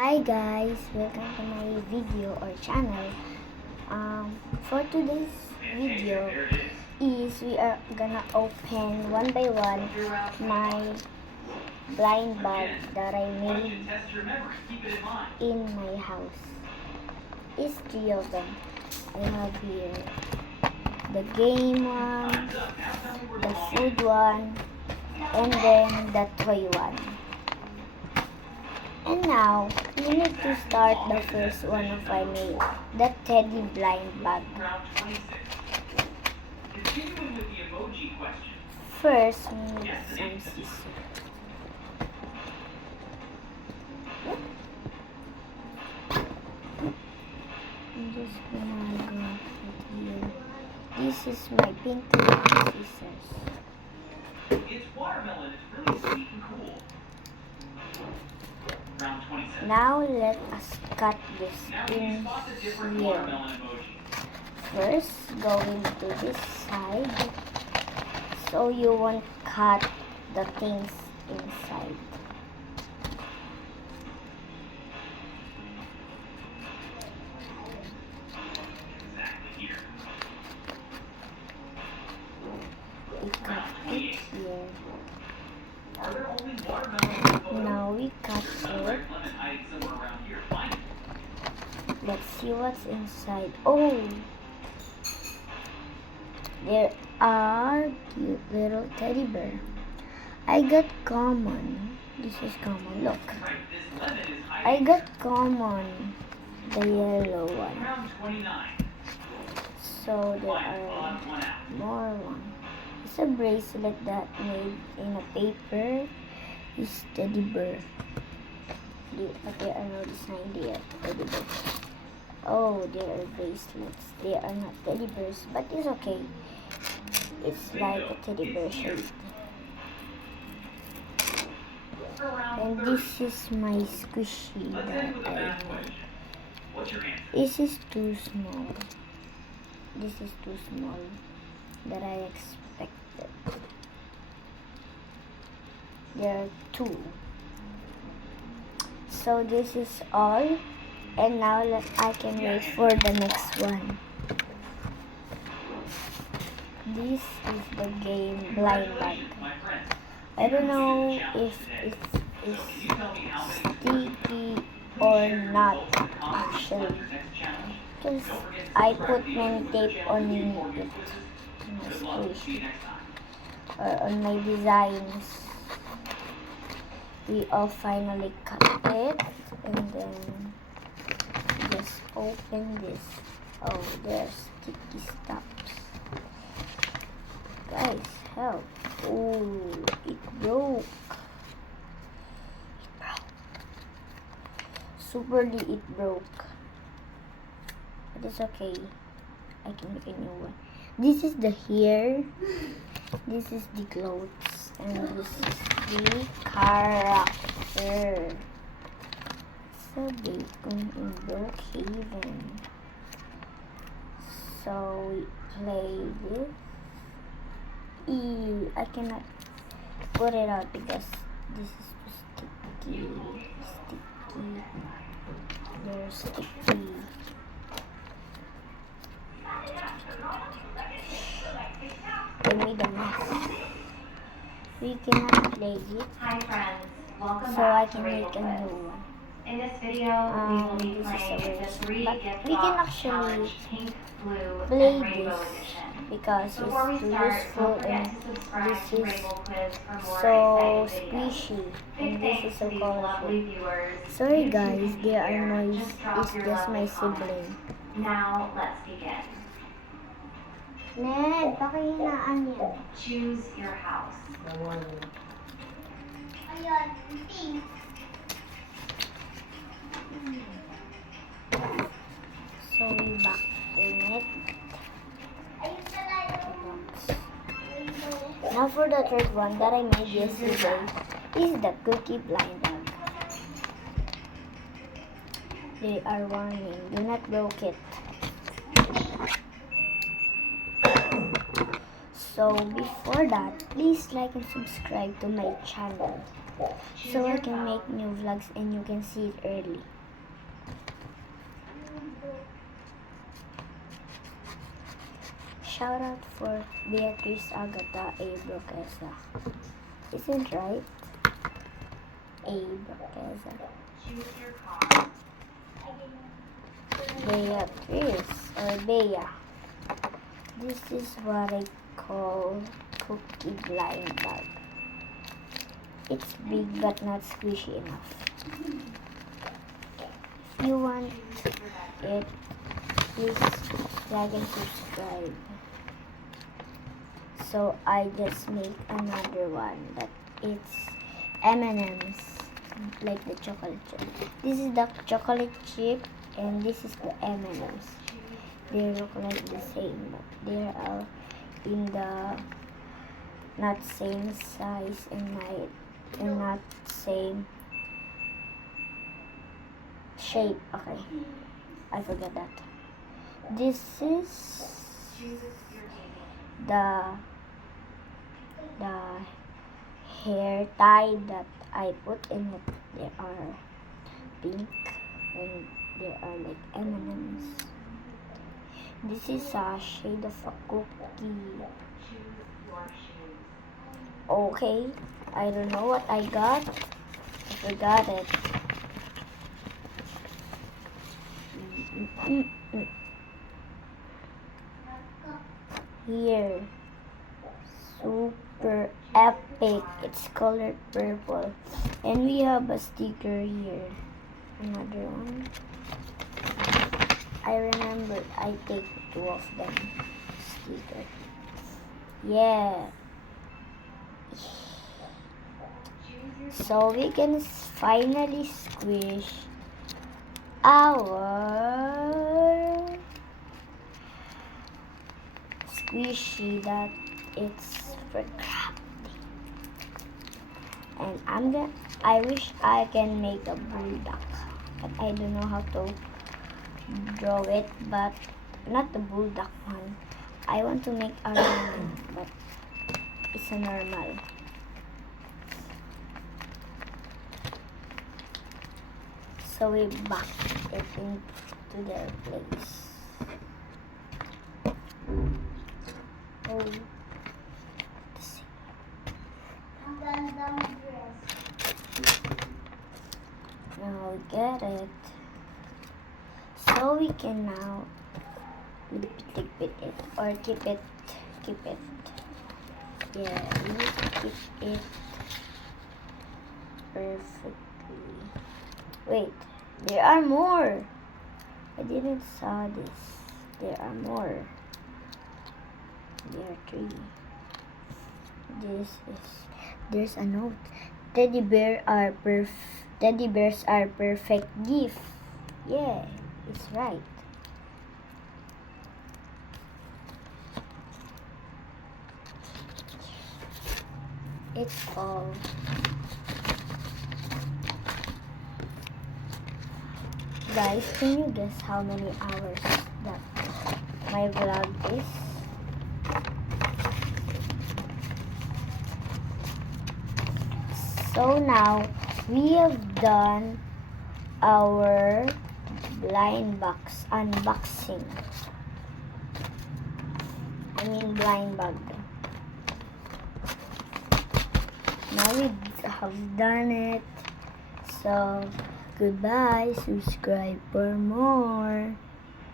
Hi guys, welcome to my video or channel. For today's video is we are gonna open one by one my blind bag that I made in my house. It's three of them. I have here the game one, the food one, and then the toy one. And now, we need to start the first one of I made, the teddy blind bag. First, we need some scissors. I'm just gonna go it here. This is my pink scissors. It's watermelon. It's really sweet and cool. Round 27. Now let us cut this in here. First, go into this side so you won't cut the things inside. Exactly here. We cut it here. Are there only watermelons in the photo? Now we cut Another it. red lemon hiding somewhere around here. Find it. Let's see what's inside. Oh, there are cute little teddy bear. I got common. This is common. Look, Right, this lemon is I hiding. got common, the yellow one. Round 29. So there One are on, one out. more one. It's a bracelet that made in a paper. It's teddy bear. But there are no design there. Teddy bear. Oh, there are bracelets. They are not teddy bears, but it's okay. It's like a teddy bear shape. For round And 30. this is my squishy Let's that end with a I math made. question. What's your answer? This is too small. This is too small that I expected. There are two. So this is all. And now I can wait for the next one. This is the game blind bag. Congratulations, my friend. I don't know You completed the if challenge it's today. So can you tell me how many scores you got? sticky or Share your not results in the comments actually. on your next challenge. Because Don't forget to I subscribe put to the many YouTube tape channel on for it, more quizzes. Good luck. See squish, you next time. or on my designs. We all finally cut it, and then just open this. Oh, there's sticky stuffs. Guys, help. Oh, it broke. Superly it broke. But it's okay. I can make a new one. This is the hair. This is the clothes. And this is the character. It's a bacon in Brookhaven. So we play this. I cannot put it out because this is too sticky. Sticky. They're sticky. I made a mess. We cannot play it, Hi friends, welcome so I back to can Rainbow make a Quiz. new one. In this video, we will be This is playing a the waste. 3 But gift we can box actually challenge Pink, Blue, Play and Rainbow this Edition. because Before it's we too start, useful don't forget and to subscribe this to is Rainbow Quiz for more so exciting videos. squishy Big and this is thanks so to these colorful. lovely viewers. Sorry YouTube guys, can be there are here. noise. Just drop It's your just my lovely comments. sibling. Now, let's begin. Ned, pakihinaan yan. Choose your house. Ayun, pink. So we back in it. Now for the third one that I made yesterday is the cookie blind bag. They are warning, do not broke it. So before that, please like and subscribe to my channel. Choose so I your can phone. make new vlogs and you can see it early. Shout out for Beatrice Agata A. Broquesa. Isn't right? A. Broquesa. Choose your car. Beatrice or Bea. This is what I call cookie blind bag. It's big but not squishy enough. If you want it, please like and subscribe. So I just make another one that it's M&M's, like the chocolate chip. This is the chocolate chip and this is the M&M's. They look like the same, but they are in the not same size and not same shape. Okay, I forgot that. This is Choose your TV. the hair tie that I put in it. They are pink and they are like M&M's. This is a shade of a cookie. Choose your shoes. Okay, I don't know what I got. I forgot it. Here, super epic. It's colored purple, and we have a sticker here. Another one. I remember I take two of them. Sticker. Yeah. Choose your So we can finally squish our squishy that it's for crafting. And I wish I can make a bulldog, but I don't know how to draw it, but not the bulldog one. I want to make a lion, but it's a normal. So we back it into their place. Oh, let's see. Now we get it. So we can now keep it or keep it. Yeah, we keep it perfectly. Wait, there are more. I didn't saw this. There are more. There are 3. There's a note. Teddy bears are perfect gift. Yeah, it's right. It's fall. Guys, can you guess how many hours that my vlog is? So now we have done our blind box unboxing. I mean blind bag. Now we have done it. So goodbye, subscribe for more.